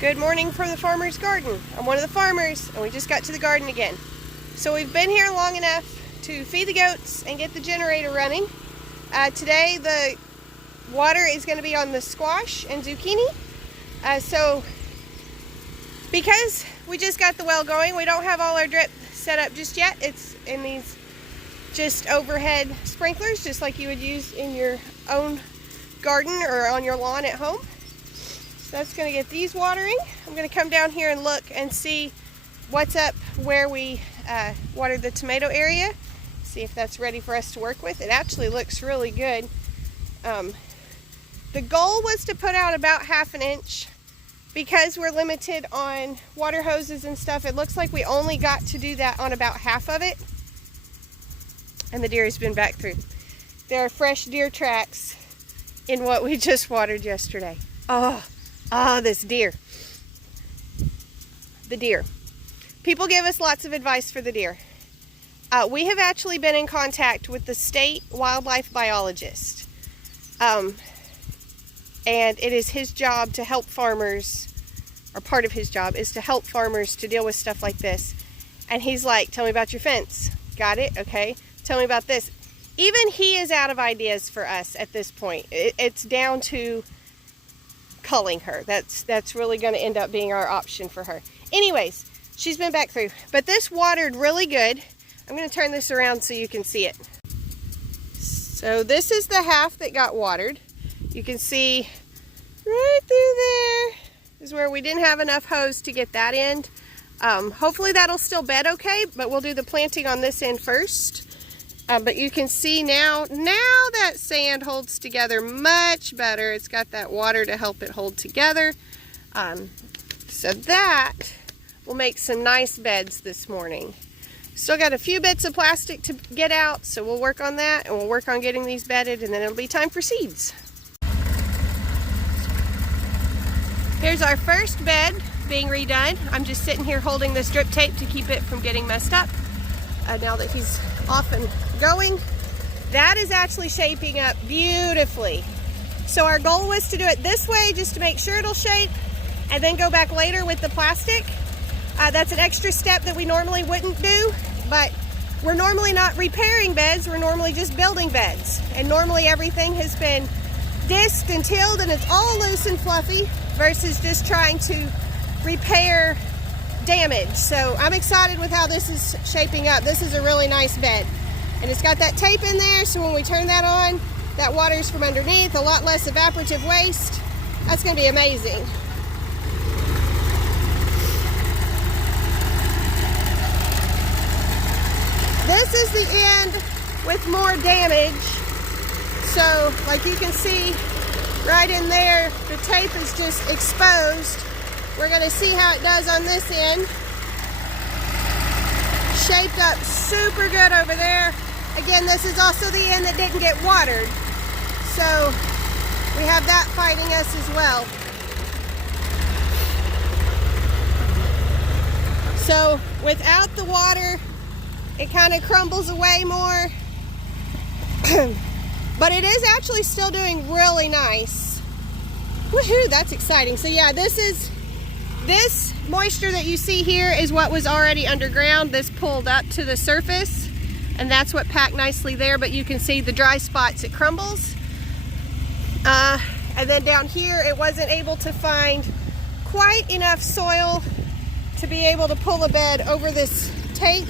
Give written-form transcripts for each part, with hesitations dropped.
Good morning from the farmer's garden. I'm one of the farmers and we just got to the garden again. So we've been here long enough to feed the goats and get the generator running. Today the water is going to be on the squash and zucchini. So because we just got the well going, we don't have all our drip set up just yet. It's in these just overhead sprinklers, just like you would use in your own garden or on your lawn at home. So that's going to get these watering. I'm going to come down here and look and see what's up where we watered the tomato area. See if that's ready for us to work with. It actually looks really good. The goal was to put out about 1/2 inch. Because we're limited on water hoses and stuff, it looks like we only got to do that on about half of it. And the deer has been back through. There are fresh deer tracks in what we just watered yesterday. Oh, this deer. The deer. People give us lots of advice for the deer. We have actually been in contact with the state wildlife biologist. And it is his job to help farmers, or part of his job is to help farmers to deal with stuff like this. And he's like, tell me about your fence. Got it? Okay. Tell me about this. Even he is out of ideas for us at this point. It's down to culling her. That's really going to end up being our option for her. Anyways, she's been back through. But this watered really good. I'm going to turn this around so you can see it. So this is the half that got watered. You can see right through there is where we didn't have enough hose to get that end. Hopefully that'll still bed okay, but we'll do the planting on this end first. But you can see now that sand holds together much better. It's got that water to help it hold together. So that will make some nice beds this morning. Still got a few bits of plastic to get out, so we'll work on that and we'll work on getting these bedded, and then it'll be time for seeds. Here's our first bed being redone. I'm just sitting here holding this drip tape to keep it from getting messed up. Now that he's off and going, that is actually shaping up beautifully. So our goal was to do it this way just to make sure it'll shape, and then go back later with the plastic. That's an extra step that we normally wouldn't do, but we're normally not repairing beds, we're normally just building beds. And normally everything has been disked and tilled and it's all loose and fluffy versus just trying to repair damage. So I'm excited with how this is shaping up. This is a really nice bed. And it's got that tape in there, so when we turn that on, that water's from underneath, a lot less evaporative waste. That's going to be amazing. This is the end with more damage. So, like you can see right in there, the tape is just exposed. We're going to see how it does on this end. Shaped up super good over there. Again, this is also the end that didn't get watered. So, we have that fighting us as well. So, without the water, it kind of crumbles away more. But it is actually still doing really nice. Woohoo, that's exciting. So yeah, this moisture that you see here is what was already underground. This pulled up to the surface, and that's what packed nicely there, but you can see the dry spots, it crumbles. And then down here, it wasn't able to find quite enough soil to be able to pull a bed over this tape.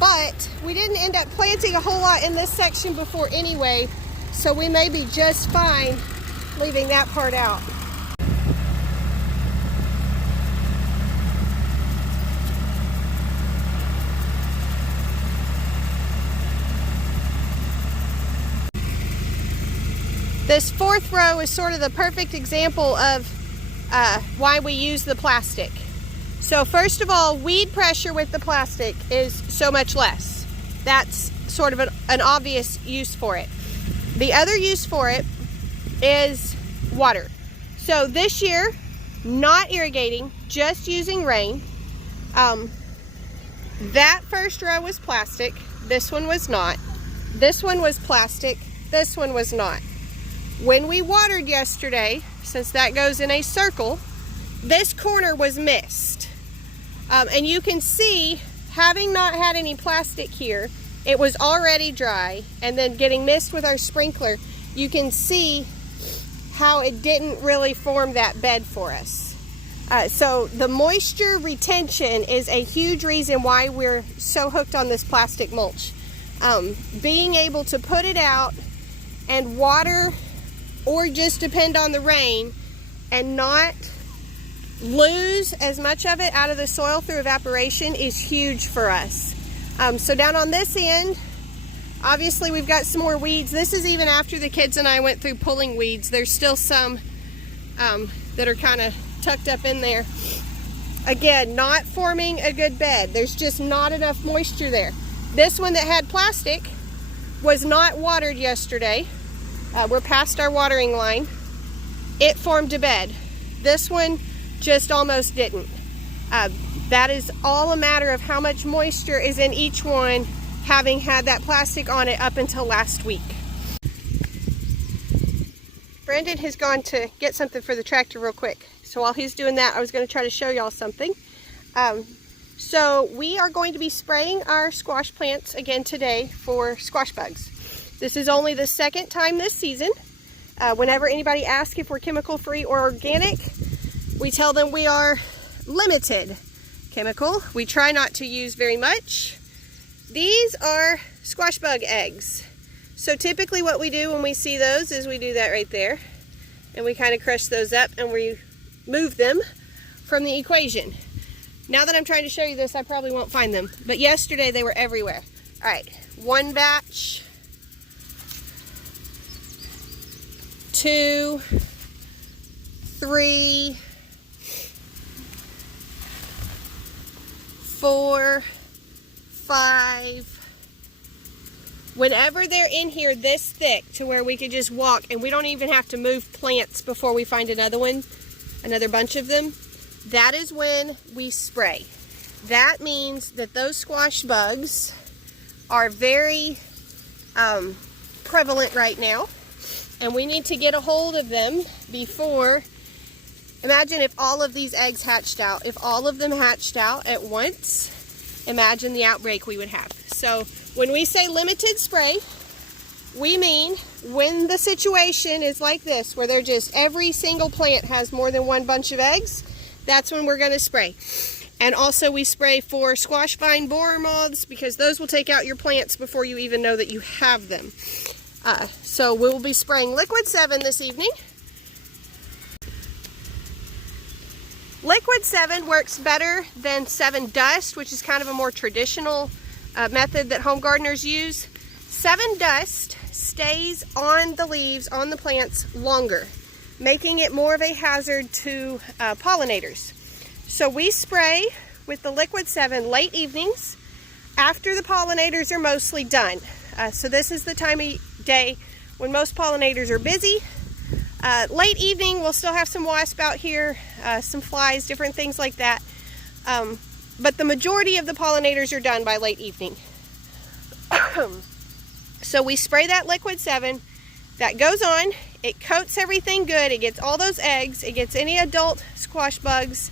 But we didn't end up planting a whole lot in this section before anyway, so we may be just fine leaving that part out. This fourth row is sort of the perfect example of why we use the plastic. So first of all, weed pressure with the plastic is so much less. That's sort of an obvious use for it. The other use for it is water. So this year, not irrigating, just using rain. That first row was plastic. This one was not. This one was plastic. This one was not. When we watered yesterday, since that goes in a circle, this corner was missed. And you can see, having not had any plastic here, it was already dry, and then getting mist with our sprinkler, you can see how it didn't really form that bed for us. So the moisture retention is a huge reason why we're so hooked on this plastic mulch. Being able to put it out and water, or just depend on the rain, and not lose as much of it out of the soil through evaporation is huge for us. So down on this end, obviously we've got some more weeds. This is even after the kids and I went through pulling weeds. There's still some that are kind of tucked up in there. Again, not forming a good bed. There's just not enough moisture there. This one that had plastic was not watered yesterday. We're past our watering line. It formed a bed. This one just almost didn't. That is all a matter of how much moisture is in each one, having had that plastic on it up until last week. Brandon has gone to get something for the tractor real quick. So while he's doing that, I was going to try to show y'all something. So we are going to be spraying our squash plants again today for squash bugs. This is only the second time this season. Whenever anybody asks if we're chemical free or organic, we tell them we are limited chemical. We try not to use very much. These are squash bug eggs. So typically what we do when we see those is we do that right there, and we kind of crush those up and we move them from the equation. Now that I'm trying to show you this, I probably won't find them, but yesterday they were everywhere. All right, one batch, 2, 3, 4, 5. Whenever they're in here this thick to where we could just walk and we don't even have to move plants before we find another one, another bunch of them, that is when we spray. That means that those squash bugs are very prevalent right now, and we need to get a hold of them before. Imagine if all of these eggs hatched out. If all of them hatched out at once, imagine the outbreak we would have. So when we say limited spray, we mean when the situation is like this, where they're just every single plant has more than one bunch of eggs, that's when we're going to spray. And also we spray for squash vine borer moths, because those will take out your plants before you even know that you have them. So we will be spraying Liquid 7 this evening. Liquid 7 works better than 7 Dust, which is kind of a more traditional method that home gardeners use. 7 Dust stays on the leaves, on the plants longer, making it more of a hazard to pollinators. So we spray with the Liquid 7 late evenings after the pollinators are mostly done. So this is the time of day when most pollinators are busy. Late evening, we'll still have some wasp out here, some flies, different things like that. But the majority of the pollinators are done by late evening. So we spray that Liquid 7. That goes on. It coats everything good. It gets all those eggs. It gets any adult squash bugs,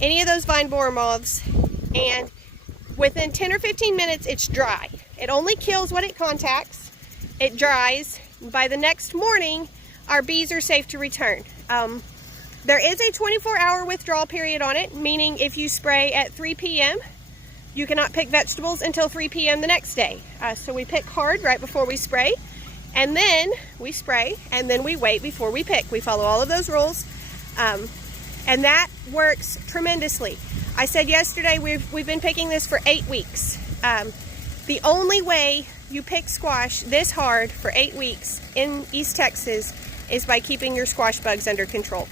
any of those vine borer moths. And within 10 or 15 minutes, it's dry. It only kills what it contacts. It dries. By the next morning, our bees are safe to return. There is a 24-hour withdrawal period on it, meaning if you spray at 3 p.m., you cannot pick vegetables until 3 p.m. the next day. So we pick hard right before we spray, and then we spray, and then we wait before we pick. We follow all of those rules, and that works tremendously. I said yesterday we've been picking this for 8 weeks. The only way you pick squash this hard for 8 weeks in East Texas is by keeping your squash bugs under control.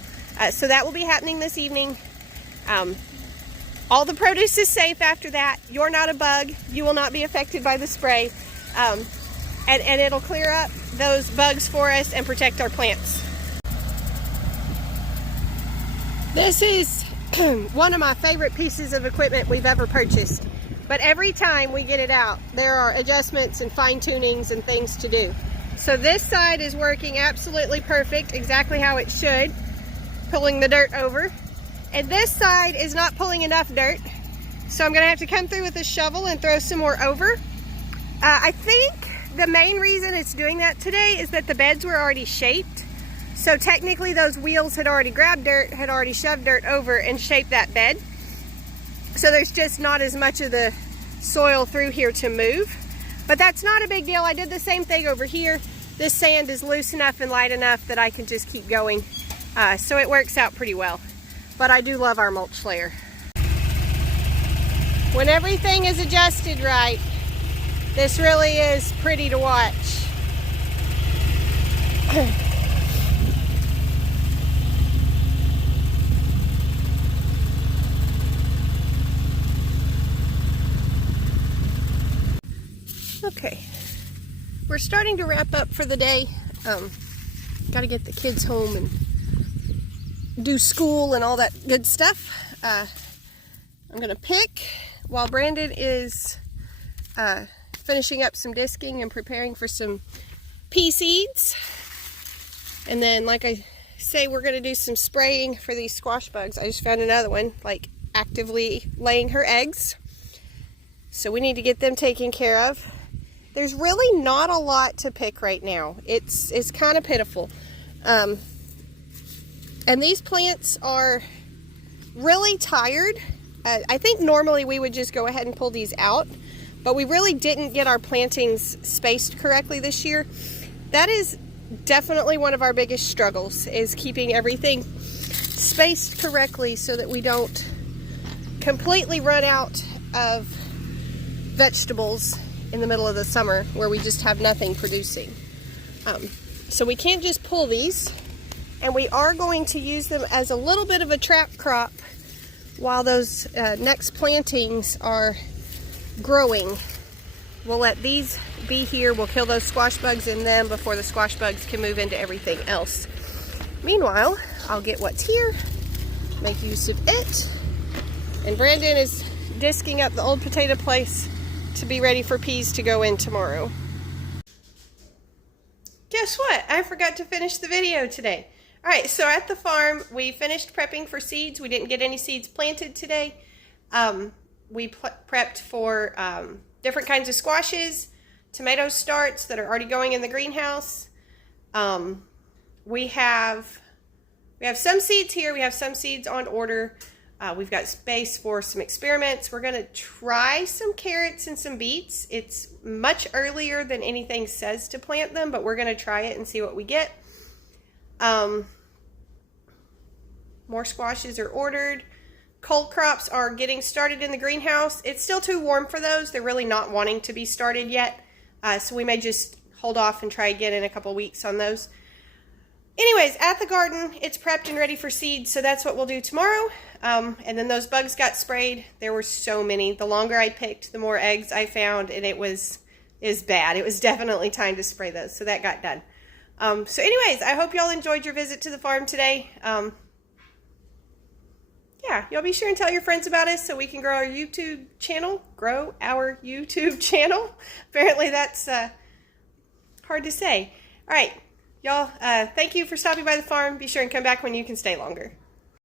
So that will be happening this evening. All the produce is safe after that. You're not a bug. You will not be affected by the spray. And it'll clear up those bugs for us and protect our plants. This is one of my favorite pieces of equipment we've ever purchased. But every time we get it out, there are adjustments and fine-tunings and things to do. So this side is working absolutely perfect, exactly how it should, pulling the dirt over. And this side is not pulling enough dirt. So I'm gonna have to come through with a shovel and throw some more over. I think the main reason it's doing that today is that the beds were already shaped. So technically those wheels had already grabbed dirt, had already shoved dirt over and shaped that bed. So there's just not as much of the soil through here to move. But that's not a big deal. I did the same thing over here. This sand is loose enough and light enough that I can just keep going. So it works out pretty well. But I do love our mulch layer. When everything is adjusted right, this really is pretty to watch. Okay, we're starting to wrap up for the day. Got to get the kids home and do school and all that good stuff. I'm gonna pick while Brandon is finishing up some disking and preparing for some pea seeds. And then, like I say, we're gonna do some spraying for these squash bugs. I just found another one, like, actively laying her eggs. So we need to get them taken care of. There's really not a lot to pick right now. It's kind of pitiful. And these plants are really tired. I think normally we would just go ahead and pull these out, but we really didn't get our plantings spaced correctly this year. That is definitely one of our biggest struggles, is keeping everything spaced correctly so that we don't completely run out of vegetables in the middle of the summer where we just have nothing producing. So we can't just pull these, and we are going to use them as a little bit of a trap crop while those next plantings are growing. We'll let these be here. We'll kill those squash bugs in them before the squash bugs can move into everything else. Meanwhile, I'll get what's here, make use of it. And Brandon is disking up the old potato place to be ready for peas to go in tomorrow. Guess what? I forgot to finish the video today. Alright, so at the farm, we finished prepping for seeds. We didn't get any seeds planted today. We prepped for different kinds of squashes, tomato starts that are already going in the greenhouse. We have some seeds here. We have some seeds on order. We've got space for some experiments. We're going to try some carrots and some beets. It's much earlier than anything says to plant them, but we're going to try it and see what we get. More squashes are ordered. Cold crops are getting started in the greenhouse. It's still too warm for those. They're really not wanting to be started yet. So we may just hold off and try again in a couple weeks on those. Anyways, at the garden, it's prepped and ready for seeds, so that's what we'll do tomorrow. And then those bugs got sprayed. There were so many. The longer I picked, the more eggs I found, and it was bad. It was definitely time to spray those, so that got done. So anyways, I hope y'all enjoyed your visit to the farm today. Yeah, y'all be sure and tell your friends about us so we can grow our YouTube channel. Apparently that's hard to say. All right, y'all, thank you for stopping by the farm. Be sure and come back when you can stay longer.